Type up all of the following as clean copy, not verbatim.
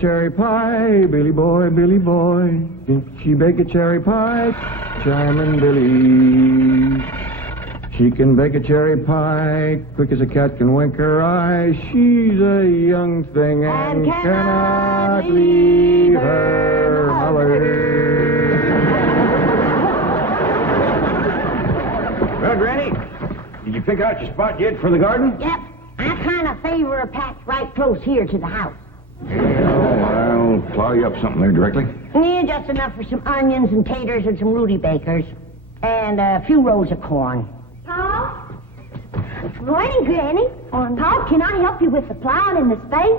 cherry pie? Billy boy, Billy boy. Can she bake a cherry pie? Charming Billy. She can bake a cherry pie, quick as a cat can wink her eye. She's a young thing and cannot leave her mother. Well, Granny, did you pick out your spot yet for the garden? Yep. I kind of favor a patch right close here to the house. I'll plow you up something there directly. Yeah, just enough for some onions and taters and some rudybakers. And a few rows of corn. Paul? Morning, Granny. Paul, can I help you with the plowing and the spading?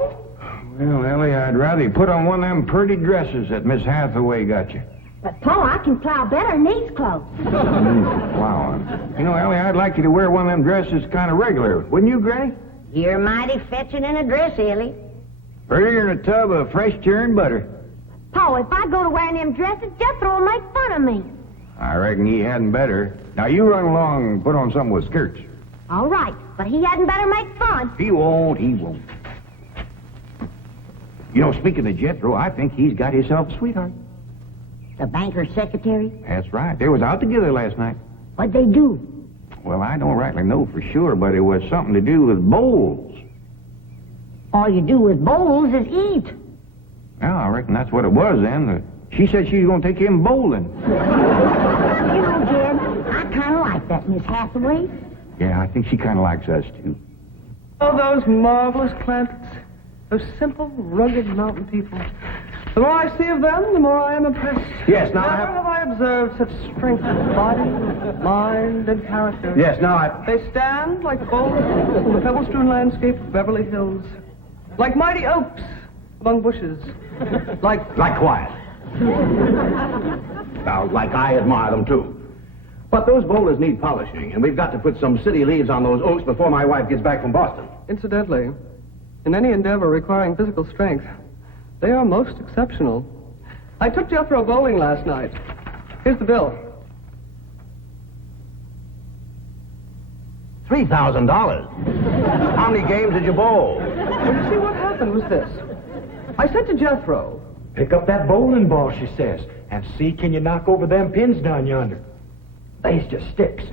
Well, Ellie, I'd rather you put on one of them pretty dresses that Miss Hathaway got you. But, Paul, I can plow better in these clothes. Plowing. You know, Ellie, I'd like you to wear one of them dresses kind of regular. Wouldn't you, Granny? You're mighty fetching in a dress, Elly. Prettier than a tub of fresh churned butter. Paul, if I go to wearing them dresses, Jethro will make fun of me. I reckon he hadn't better. Now, you run along and put on something with skirts. All right, but he hadn't better make fun. He won't. You know, speaking of Jethro, I think he's got himself a sweetheart. The banker's secretary? That's right. They was out together last night. What'd they do? Well, I don't rightly know for sure, but it was something to do with bowls. All you do with bowls is eat. Well, I reckon that's what it was then. She said she was going to take him bowling. You know, Jed, I kind of like that Miss Hathaway. Yeah, I think she kind of likes us, too. Oh, those marvelous Clampetts. Those simple, rugged mountain people. The more I see of them, the more I am impressed. Yes, now Never have I observed such strength of body, mind, and character. Yes, now They stand like boulders in the pebble-strewn landscape of Beverly Hills. Like mighty oaks among bushes. Like quiet. Now, like I admire them, too. But those boulders need polishing, and we've got to put some city leaves on those oaks before my wife gets back from Boston. Incidentally, in any endeavor requiring physical strength, they are most exceptional. I took Jethro bowling last night. Here's the bill. $3,000. How many games did you bowl? Well, you see, what happened was this. I said to Jethro, Pick up that bowling ball, she says, and see can you knock over them pins down yonder. They's just sticks.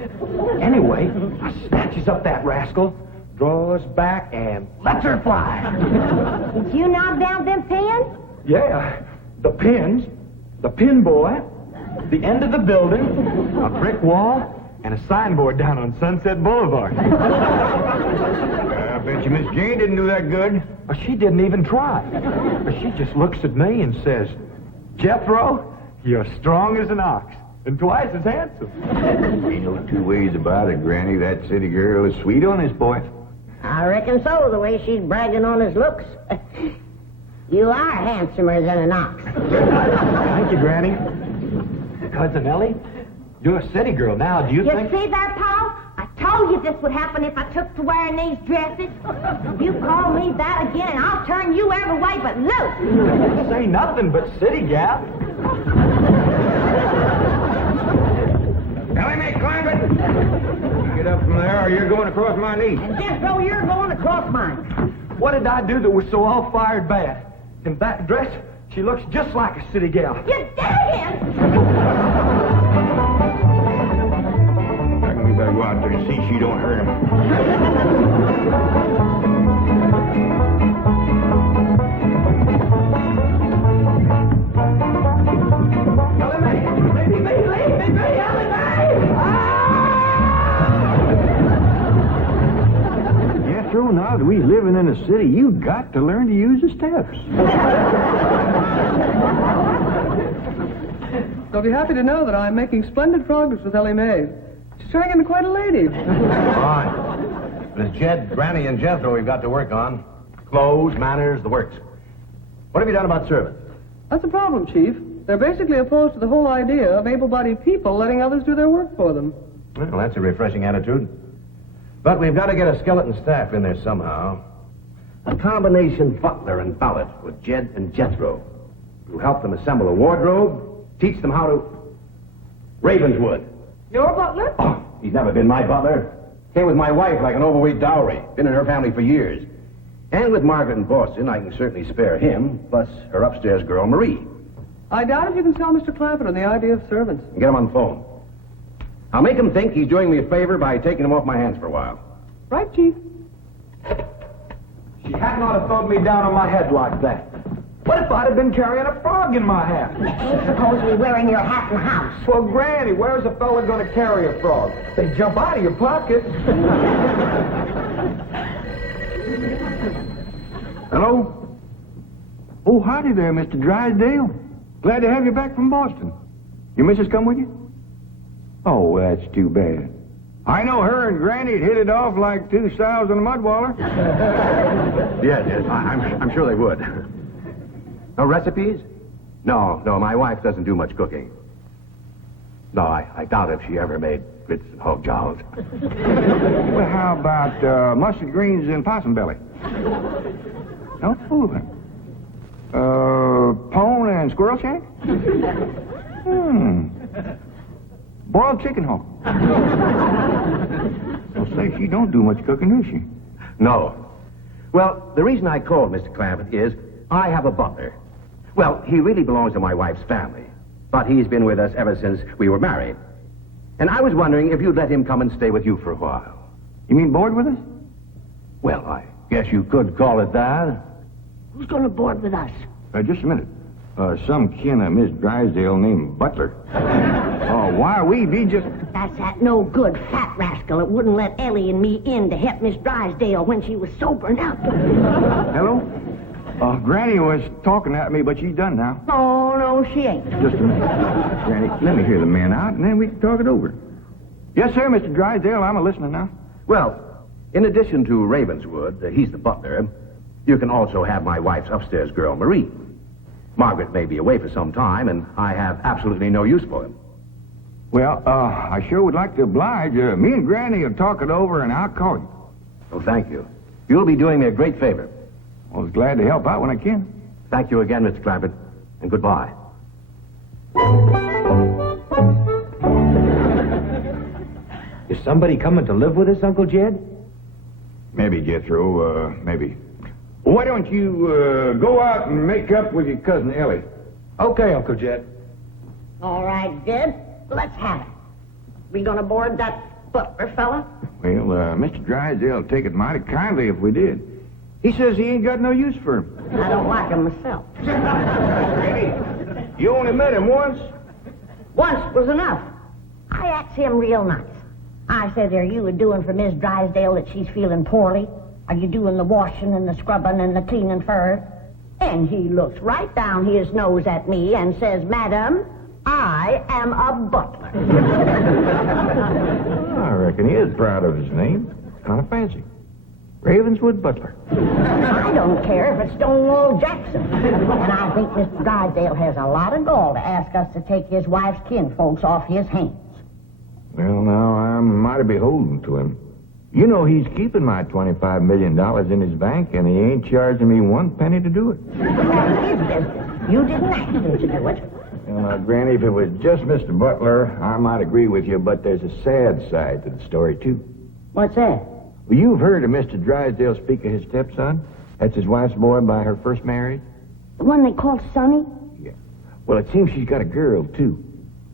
Anyway, I snatches up that rascal, draws back, and lets her fly. Did you knock down them pins? Yeah, the pins, the pin boy, the end of the building, a brick wall, and a signboard down on Sunset Boulevard. I bet you Miss Jane didn't do that good. She didn't even try. She just looks at me and says, Jethro, you're strong as an ox and twice as handsome. Ain't no two ways about it, Granny. That city girl is sweet on this boy. I reckon so, the way she's bragging on his looks. You are handsomer than an ox. Thank you, Granny. Cousin Ellie, you're a city girl now. Do you think... You see there, Paul? I told you this would happen if I took to wearing these dresses. You call me that again, and I'll turn you every way but loose. Say nothing but city gal. Ellie May, Clampett! Get up from there or you're going across my knee. And Jethro, you're going across mine. What did I do that was so all-fired bad? In that dress, she looks just like a city gal. You did it again! I reckon we better go out there and see she don't hurt him. Ellie May! Ellie May! Ellie May! Jethro, now that we living in a city, you got to learn to use the steps. You'll be happy to know that I'm making splendid progress with Ellie May. She's turning into quite a lady. Fine. But it's Jed, Granny, and Jethro we've got to work on. Clothes, manners, the works. What have you done about servants? That's the problem, Chief. They're basically opposed to the whole idea of able-bodied people letting others do their work for them. Well, that's a refreshing attitude. But we've got to get a skeleton staff in there somehow. A combination butler and valet with Jed and Jethro. Who help them assemble a wardrobe, teach them how to... Ravenswood. Your butler? Oh, he's never been my butler. Came with my wife like an overweight dowry. Been in her family for years. And with Margaret in Boston, I can certainly spare him, plus her upstairs girl, Marie. I doubt if you can sell Mr. Clampett on the idea of servants. Get him on the phone. I'll make him think he's doing me a favor by taking him off my hands for a while. Right, Chief? She hadn't ought to throw me down on my head like that. What if I'd have been carrying a frog in my hat? You ain't supposed to be wearing your hat in the house. Well, Granny, where's a fella going to carry a frog? They jump out of your pocket. Hello? Oh, howdy there, Mr. Drysdale. Glad to have you back from Boston. Your missus come with you? Oh, that's too bad. I know her and Granny'd hit it off like two sows in a mud waller. Yes, I'm sure they would. No recipes? No, my wife doesn't do much cooking. No, I doubt if she ever made grits and hog jolls. Well, how about mustard greens and possum belly? No? Oh, pone and squirrel shank? Boiled chicken hog. Well, say, she don't do much cooking, does she? No. Well, the reason I called Mr. Clampett is I have a butler. Well, he really belongs to my wife's family, but he's been with us ever since we were married. And I was wondering if you'd let him come and stay with you for a while. You mean board with us? Well, I guess you could call it that. Who's going to board with us? Just a minute. Some kin of Miss Drysdale named Butler. Oh, why, we be just... That's that no good fat rascal that wouldn't let Ellie and me in to help Miss Drysdale when she was sobering up. Hello? Granny was talking at me, but she's done now. Oh, no, she ain't. Just a minute. Granny, let me hear the man out, and then we can talk it over. Yes, sir, Mr. Drysdale, I'm a-listening now. Well, in addition to Ravenswood, he's the butler, you can also have my wife's upstairs girl, Marie. Margaret may be away for some time, and I have absolutely no use for him. Well, I sure would like to oblige. Me and Granny will talk it over, and I'll call you. Oh, thank you. You'll be doing me a great favor. I was glad to help out when I can. Thank you again, Mr. Clampett, and goodbye. Is somebody coming to live with us, Uncle Jed? Maybe, Jethro, maybe. Why don't you go out and make up with your cousin Elly? Okay, Uncle Jed. All right, Jed. Let's have it. We going to board that butler fella? Well, Mr. Drysdale would take it mighty kindly if we did. He says he ain't got no use for him. I don't like him myself. Granny, you only met him once? Once was enough. I asked him real nice. I said, are you doing for Miss Drysdale that she's feeling poorly? Are you doing the washing and the scrubbing and the cleaning for her? And he looks right down his nose at me and says, Madam, I am a butler. I reckon he is proud of his name. Kind of fancy. Ravenswood Butler. I don't care if it's Stonewall Jackson. And I think Mr. Drysdale has a lot of gall to ask us to take his wife's kinfolks off his hands. Well, now, I'm mighty beholden to him. You know he's keeping my $25 million in his bank, and he ain't charging me one penny to do it. That's his business. You didn't ask him to do it. Well, now, Granny, if it was just Mr. Butler, I might agree with you, but there's a sad side to the story, too. What's that? Well, you've heard of Mr. Drysdale speak of his stepson? That's his wife's boy by her first marriage? The one they called Sonny? Yeah. Well, it seems she's got a girl, too.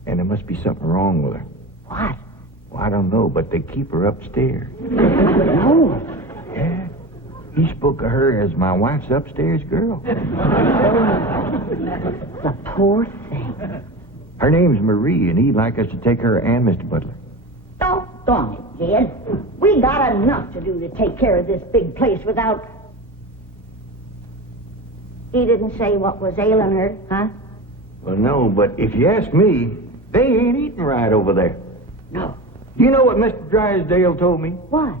And there must be something wrong with her. What? Well, I don't know, but they keep her upstairs. No. Yeah. He spoke of her as my wife's upstairs girl. The poor thing. Her name's Marie, and he'd like us to take her and Mr. Butler. Doggone it, Jed. We got enough to do to take care of this big place without... He didn't say what was ailing her, huh? Well, no, but if you ask me, they ain't eating right over there. No. You know what Mr. Drysdale told me? What?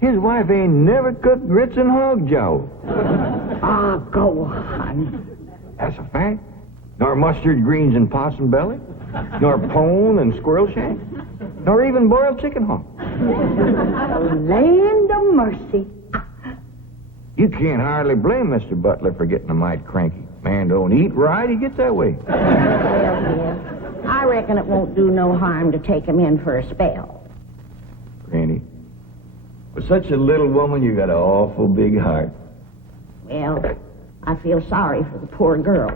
His wife ain't never cooked grits and hog jowl. Ah, go on. That's a fact. Nor mustard greens and possum belly. Nor pone and squirrel shank. Nor even boiled chicken hog. Land of mercy. You can't hardly blame Mr. Butler for getting a mite cranky. Man don't eat right, he gets that way. Well, dear, I reckon it won't do no harm to take him in for a spell. Granny, for such a little woman, you got an awful big heart. Well, I feel sorry for the poor girl.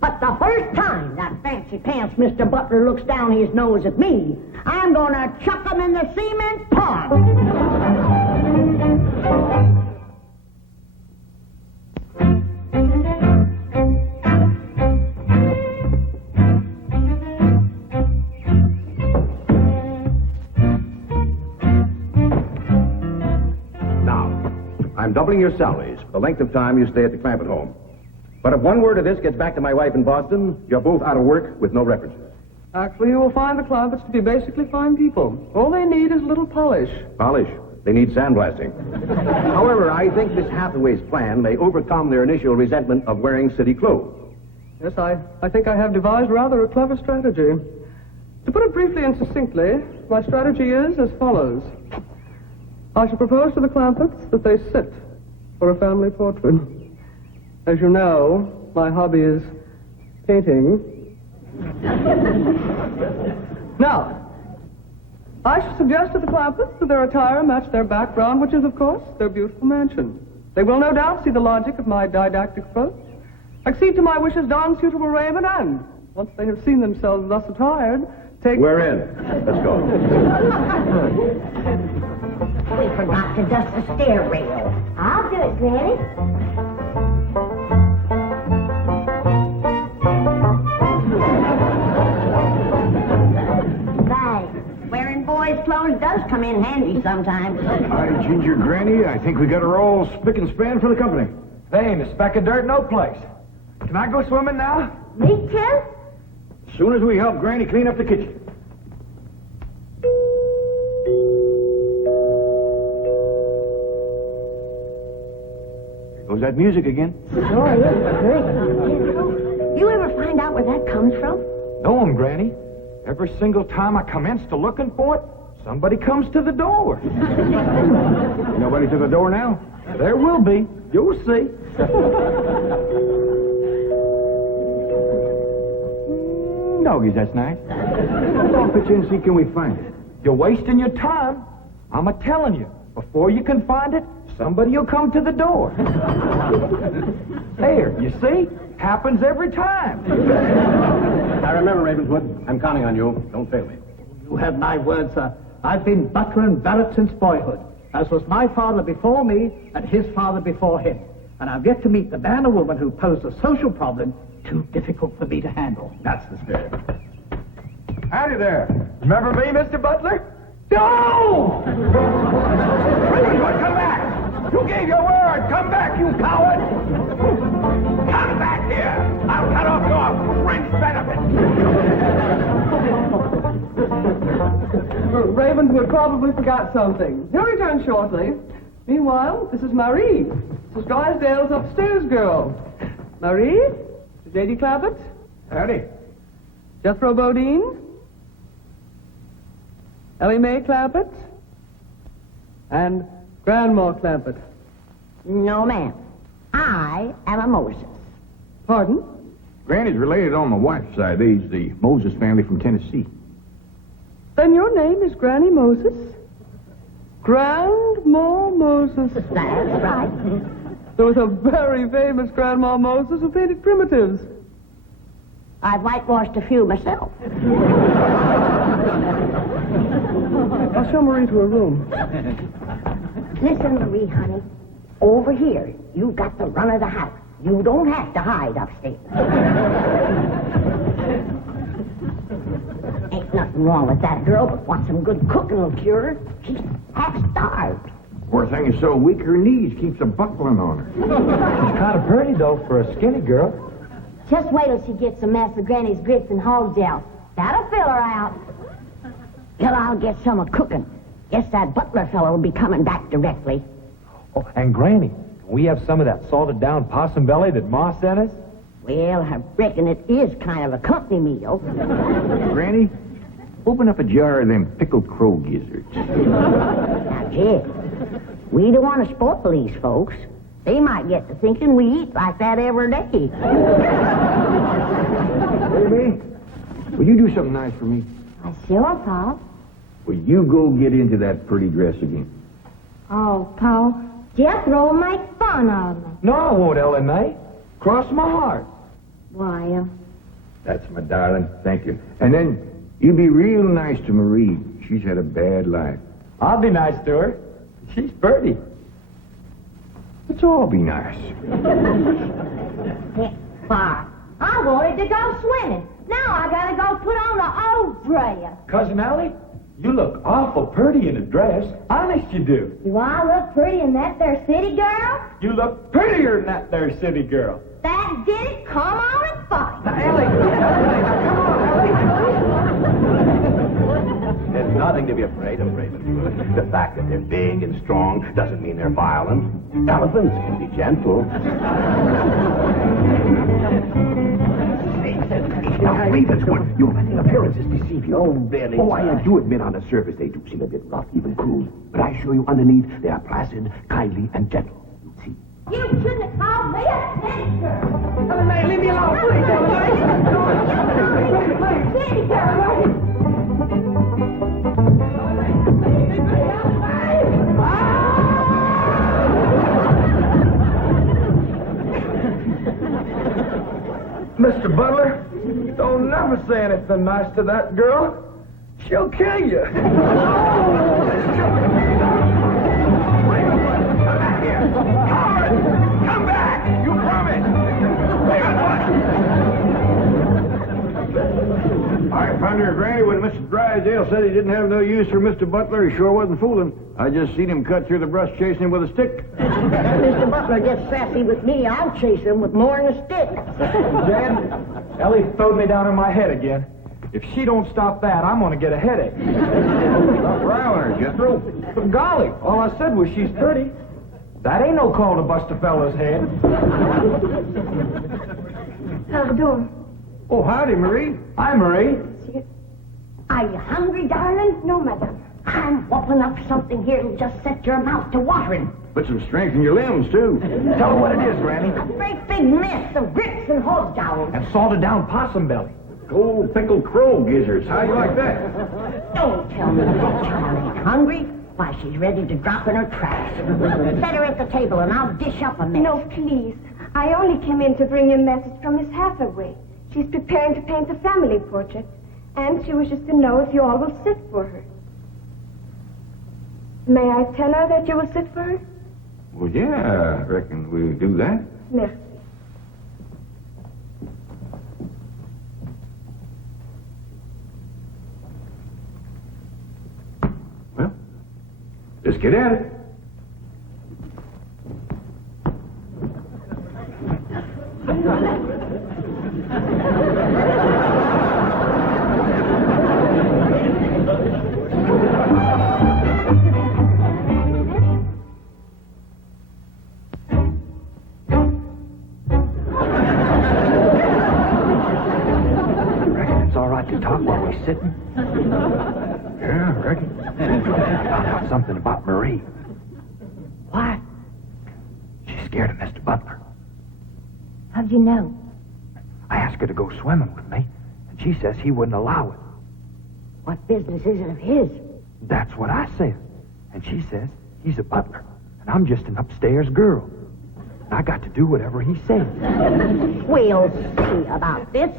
But the first time that fancy pants Mr. Butler looks down his nose at me, I'm gonna chuck him in the cement pond. I'm doubling your salaries for the length of time you stay at the Clampett home. But if one word of this gets back to my wife in Boston, you're both out of work with no references. Actually, you will find the Clampetts to be basically fine people. All they need is a little polish. Polish? They need sandblasting. However, I think Miss Hathaway's plan may overcome their initial resentment of wearing city clothes. Yes, I think I have devised rather a clever strategy. To put it briefly and succinctly, my strategy is as follows. I shall propose to the Clampetts that they sit for a family portrait. As you know, my hobby is painting. Now, I shall suggest to the Clampetts that their attire match their background, which is, of course, their beautiful mansion. They will no doubt see the logic of my didactic approach, accede to my wishes, don suitable raiment, and, once they have seen themselves thus attired, take... We're in. Let's go. We forgot to dust the stair rail. I'll do it, Granny. Wearing boys' clothes does come in handy sometimes. Hi, Ginger Granny. I think we got her all spick and span for the company. They ain't a speck of dirt, no place. Can I go swimming now? Me too? As soon as we help Granny clean up the kitchen. There goes that music again. Sure is. You ever find out where that comes from? Know 'em, Granny. Every single time I commence to looking for it, somebody comes to the door. Nobody to the door now? There will be. You'll see. Doggies, that's nice. I'll pitch in and see can we find it. You're wasting your time. I'm a-telling you. Before you can find it, somebody will come to the door. There, you see? Happens every time. I remember, Ravenswood. I'm counting on you. Don't fail me. You have my word, sir. I've been butler and valet since boyhood, as was my father before me and his father before him. And I've yet to meet the man or woman who posed a social problem too difficult for me to handle. That's the spirit. Howdy there. Remember me, Mr. Butler? No! Ravenswood, come back! You gave your word! Come back, you coward! Come back here! I'll cut off your fringe benefits! Raymond probably forgot something. He'll return shortly. Meanwhile, this is Mardi. This is Drysdale's upstairs girl. Mardi, Lady Clampett, Howdy. Jethro Bodine, Ellie May Clampett, and Grandma Clampett. No, ma'am. I am a Moses. Pardon? Granny's related on my wife's side. They's the Moses family from Tennessee. Then your name is Granny Moses? Grandma Moses. That's right. There was a very famous Grandma Moses who painted primitives. I've whitewashed a few myself. I'll show Marie to her room. Listen, Marie, honey. Over here, you've got the run of the house. You don't have to hide upstairs. Ain't nothing wrong with that girl, but want some good cooking will cure her. She's half starved. Poor thing is so weak her knees keeps a buckling on her. She's kind of pretty, though, for a skinny girl. Just wait till she gets some mess of Granny's grits and hog gel. That'll fill her out. Till I'll get some of cooking. Guess that butler fellow will be coming back directly. Oh, and Granny, can we have some of that salted down possum belly that Ma sent us? Well, I reckon it is kind of a company meal. Granny, open up a jar of them pickled crow gizzards. Now, Jed, we don't want to spoil these folks. They might get to thinking we eat like that every day. Baby, will you do something nice for me? I sure, Pa. Will you go get into that pretty dress again? Oh, Pa, Jethro will make fun of me. No, I won't, Ellie May. Cross my heart. Why, That's my darling. Thank you. And then you be real nice to Marie. She's had a bad life. I'll be nice to her. She's pretty. Let's all be nice. Far. I wanted to go swimming. Now I gotta go put on an old dress. Cousin Ellie, you look awful pretty in a dress. Honest you do. Do I look pretty in that there city girl? You look prettier than that there city girl. That did it. Come on and fight. There's nothing to be afraid of, Raymond. The fact that they're big and strong doesn't mean they're violent. Elephants can be gentle. Now, Ravens, your appearances deceive you. Oh, really? Oh, I do admit on the surface they do seem a bit rough, even cruel. But I assure you underneath they are placid, kindly, and gentle. You'll see. You shouldn't have called me a city girl. Ellie May, leave me alone, please, Ellie May. City girl. Mr. Butler, don't never say anything nice to that girl. She'll kill you. Come back here. Coward! Come back! You promised! I pondered, Granny, when Mr. Drysdale said he didn't have no use for Mr. Butler, he sure wasn't fooling. I just seen him cut through the brush chasing him with a stick. If Mr. Butler gets sassy with me, I'll chase him with more than a stick. Jan, Ellie throwed me down on my head again. If she don't stop that, I'm going to get a headache. Stop riling her, Jethro. But golly, all I said was she's pretty. That ain't no call to bust a fella's head. Pardon. Oh, howdy, Marie. Hi, Marie. Are you hungry, darling? No, madame. I'm whooping up something here that'll just set your mouth to watering. Put some strength in your limbs, too. Tell her what it is, Granny. A great big mess of grits and horse jowls. And salted down possum belly. Cold pickled crow gizzards. How you like that? Don't tell me that child ain't hungry. Why, she's ready to drop in her tracks. Set her at the table and I'll dish up a mess. No, please. I only came in to bring you a message from Miss Hathaway. She's preparing to paint the family portrait, and she wishes to know if you all will sit for her. May I tell her that you will sit for her? Well, yeah, I reckon we'll do that. Merci. Well, let's get at it. It's all right to talk while we're sitting. Yeah, I reckon. I found out something about Marie. What? She's scared of Mr. Butler. How'd you know? I asked her to go swimming with me, and she says he wouldn't allow it. What business is it of his? That's what I said. And she says he's a butler, and I'm just an upstairs girl. And I got to do whatever he says. We'll see about this.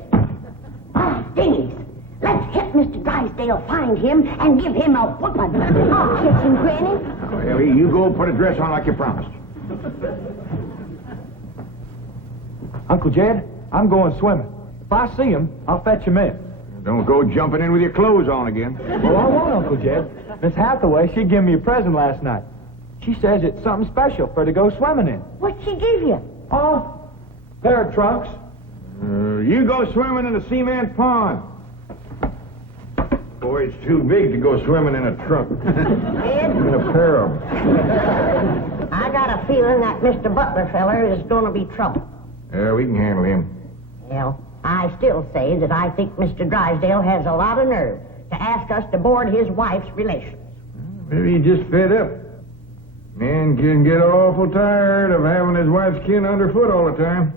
Oh, dingies. Let's hit Mr. Drysdale, find him, and give him a whooping. I'll catch him, Granny. Well, Ellie, you go put a dress on like you promised. Uncle Jed, I'm going swimming. If I see him, I'll fetch him in. Don't go jumping in with your clothes on again. Well, I won't, Uncle Jed. Miss Hathaway, she gave me a present last night. She says it's something special for her to go swimming in. What'd she give you? Oh, pair of trunks. You go swimming in a cement pond. Boy, it's too big to go swimming in a trunk. In a pair of them. I got a feeling that Mr. Butler feller is going to be trouble. Yeah, we can handle him. Well, I still say that I think Mr. Drysdale has a lot of nerve to ask us to board his wife's relations. Maybe he's just fed up. Man can get awful tired of having his wife's kin underfoot all the time.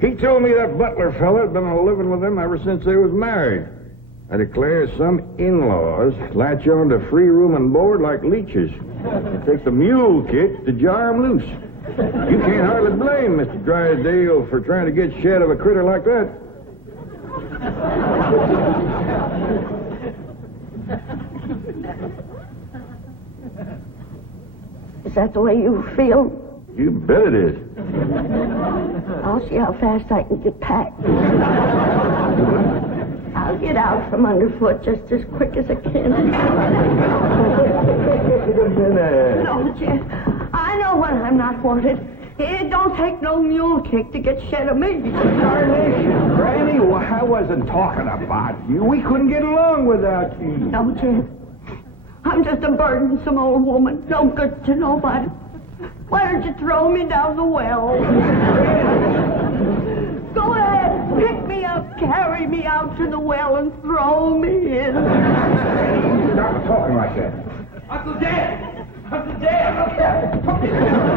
Heat told me that butler fella had been living with them ever since they was married. I declare some in-laws latch on to free room and board like leeches. Take the mule kick to jar 'em loose. You can't hardly blame Mr. Drysdale for trying to get shed of a critter like that. Is that the way you feel? You bet it is. I'll see how fast I can get packed. I'll get out from underfoot just as quick as I can. No, Jeff. I know when I'm not wanted. It don't take no mule kick to get shed of me. Darnation, Granny, well, I wasn't talking about you. We couldn't get along without you. No, Jeff. I'm just a burdensome old woman. No good to nobody. Why don't you throw me down the well? Go ahead, pick me up, carry me out to the well, and throw me in. Stop talking like that. Uncle Dan! Uncle Dan!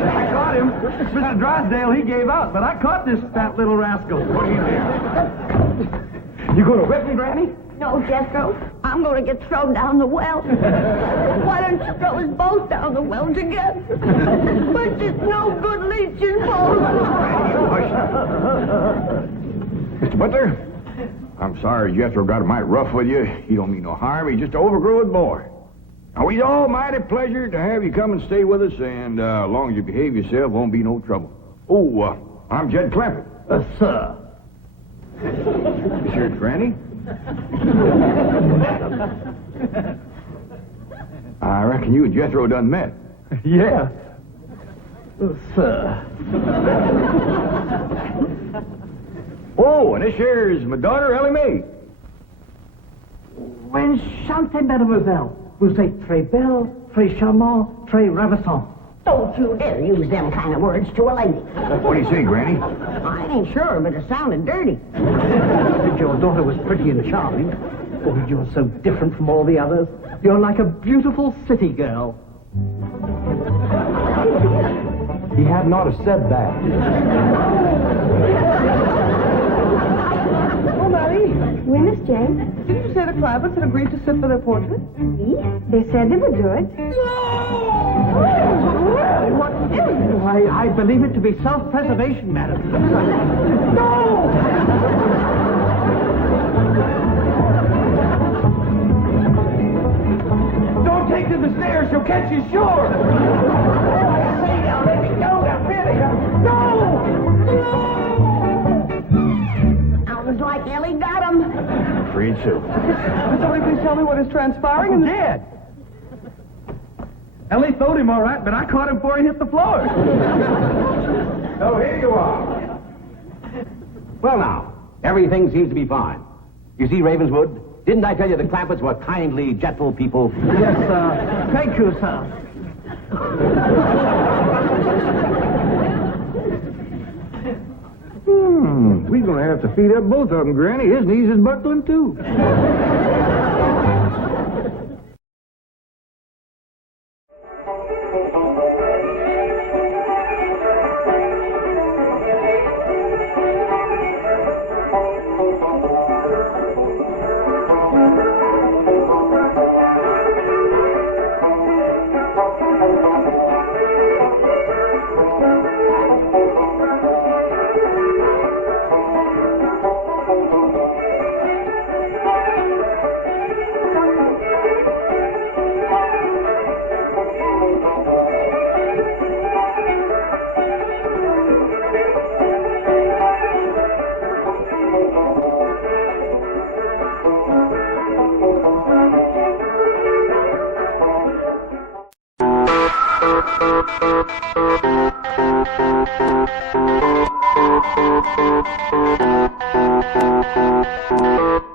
I caught him. Mr. Drysdale, he gave out, but I caught this fat little rascal. What do you mean? You gonna whip me, Granny? No, Jethro. I'm going to get thrown down the well. Why don't you throw us both down the well together? But it's no good leeching both. Mr. Butler, I'm sorry Jethro got mighty rough with you. He don't mean no harm. He's just an overgrown boy. Now, we'd all mighty pleasure to have you come and stay with us, and as long as you behave yourself, won't be no trouble. Oh, I'm Jed Clampett. Sir. This here's Granny. I reckon you and Jethro done met. Yes. Sir. Oh, and this here's my daughter, Ellie May. Enchantée, mademoiselle. Vous êtes très belle, très charmant, très ravissant. Don't you dare use them kind of words to a lady. What do you say, Granny? I ain't sure, but it sounded dirty. Your daughter was pretty and charming. Oh, you're so different from all the others. You're like a beautiful city girl. He had not have said that. Oh, Mardi, Oui, Miss Jane. didn't you say the Clampetts had agreed to sit for their portrait? Oui, they said they would do it. What is it? I believe it to be self-preservation, madam. No! Don't take to the stairs, she'll catch you sure! Say now, let me go, now, really! No! Sounds like Elly got him. Afraid so. Could somebody please tell me what is transpiring? Dead! Ellie throwed him all right, but I caught him before he hit the floor. So here you are. Well, now, everything seems to be fine. You see, Ravenswood, didn't I tell you the Clampetts were kindly, gentle people? Yes, sir. Thank you, sir. We're gonna have to feed up both of them, Granny. His knees is buckling, too. Thank you.